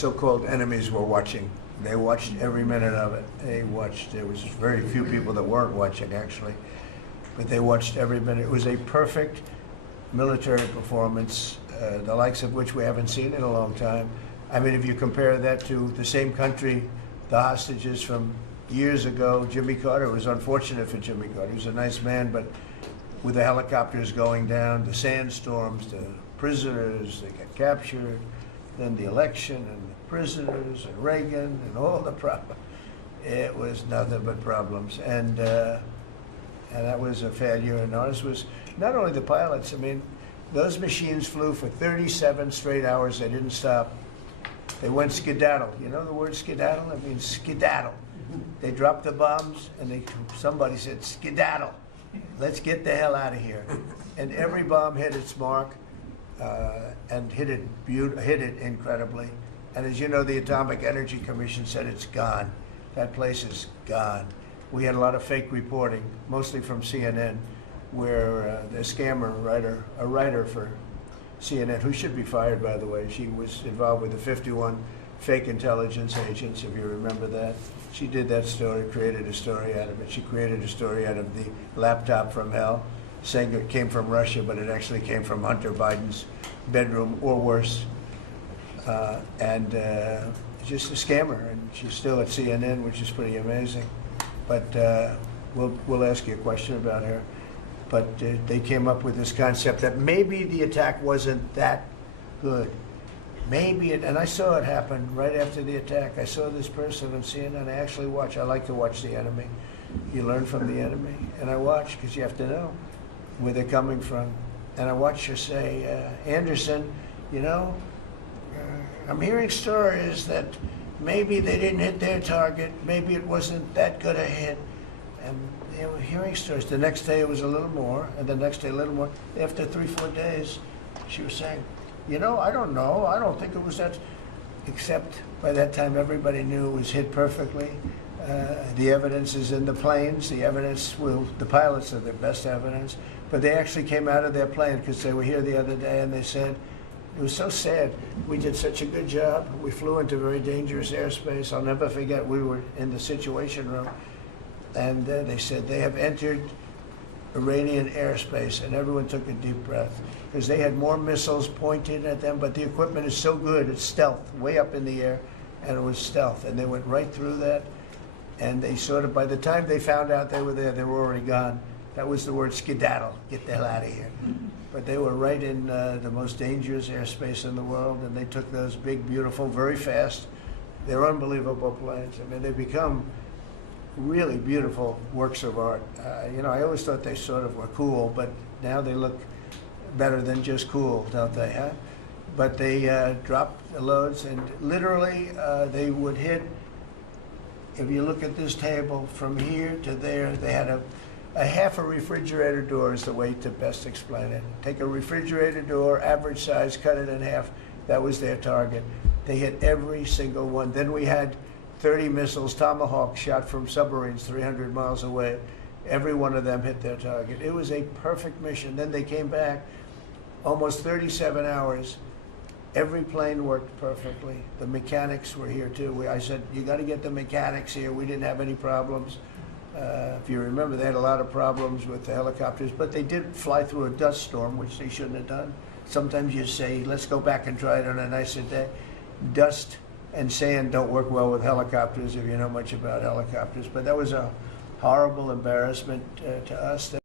so-called enemies were watching. They watched every minute of it. They watched. There was very few people that weren't watching, actually, but they watched every minute. It was a perfect military performance, the likes of which we haven't seen in a long time. I mean, if you compare that to the same country, the hostages from years ago, Jimmy Carter, it was unfortunate for Jimmy Carter. He was a nice man, but with the helicopters going down, the sandstorms, the prisoners, they got captured, then the election and the prisoners and Reagan and all the problems. It was nothing but problems. And that was a failure. And ours was not only the pilots. I mean, those machines flew for 37 straight hours. They didn't stop. They went skedaddle. You know the word skedaddle? It means skedaddle. They dropped the bombs, and somebody said, skedaddle. Let's get the hell out of here. And every bomb hit its mark and hit it incredibly. And as you know, the Atomic Energy Commission said it's gone. That place is gone. We had a lot of fake reporting, mostly from CNN, where the scammer writer, a writer for CNN, who should be fired, by the way, she was involved with the 51 fake intelligence agents, if you remember that. She did that story, created a story out of it. She created a story out of the laptop from hell, saying it came from Russia, but it actually came from Hunter Biden's bedroom, or worse. Just a scammer, and she's still at CNN, which is pretty amazing. But we'll ask you a question about her. But they came up with this concept that maybe the attack wasn't that good. Maybe it, and I saw it happen right after the attack. I saw this person on CNN. I like to watch the enemy. You learn from the enemy. And I watch, because you have to know where they're coming from. And I watched her say, Anderson, you know, I'm hearing stories that maybe they didn't hit their target. Maybe it wasn't that good a hit. And they were hearing stories. The next day it was a little more, and the next day a little more. After 3-4 days, she was saying, you know, I don't know. I don't think it was that. Except by that time, everybody knew it was hit perfectly. The evidence is in the planes. The evidence the pilots are the best evidence. But they actually came out of their plane, because they were here the other day, and they said, it was so sad. We did such a good job. We flew into very dangerous airspace. I'll never forget, we were in the Situation Room, and they said they have entered Iranian airspace, and everyone took a deep breath, because they had more missiles pointed at them, but the equipment is so good, it's stealth, way up in the air, and it was stealth, and they went right through that, and they sort of, by the time they found out they were there, they were already gone. That was the word skedaddle, get the hell out of here. But they were right in the most dangerous airspace in the world, and they took those big, beautiful, very fast, they're unbelievable planes. I mean, they become really beautiful works of art. You know, I always thought they sort of were cool, but now they look better than just cool, don't they, huh? But they dropped the loads, and literally they would hit, if you look at this table, from here to there, they had a half a refrigerator door is the way to best explain it. Take a refrigerator door, average size, cut it in half. That was their target. They hit every single one. Then we had 30 missiles, Tomahawk, shot from submarines 300 miles away. Every one of them hit their target. It was a perfect mission. Then they came back, almost 37 hours. Every plane worked perfectly. The mechanics were here too. I said, you got to get the mechanics here. We didn't have any problems. If you remember, they had a lot of problems with the helicopters, but they did fly through a dust storm, which they shouldn't have done. Sometimes you say, let's go back and try it on a nicer day. Dust and sand don't work well with helicopters, if you know much about helicopters, but that was a horrible embarrassment to us.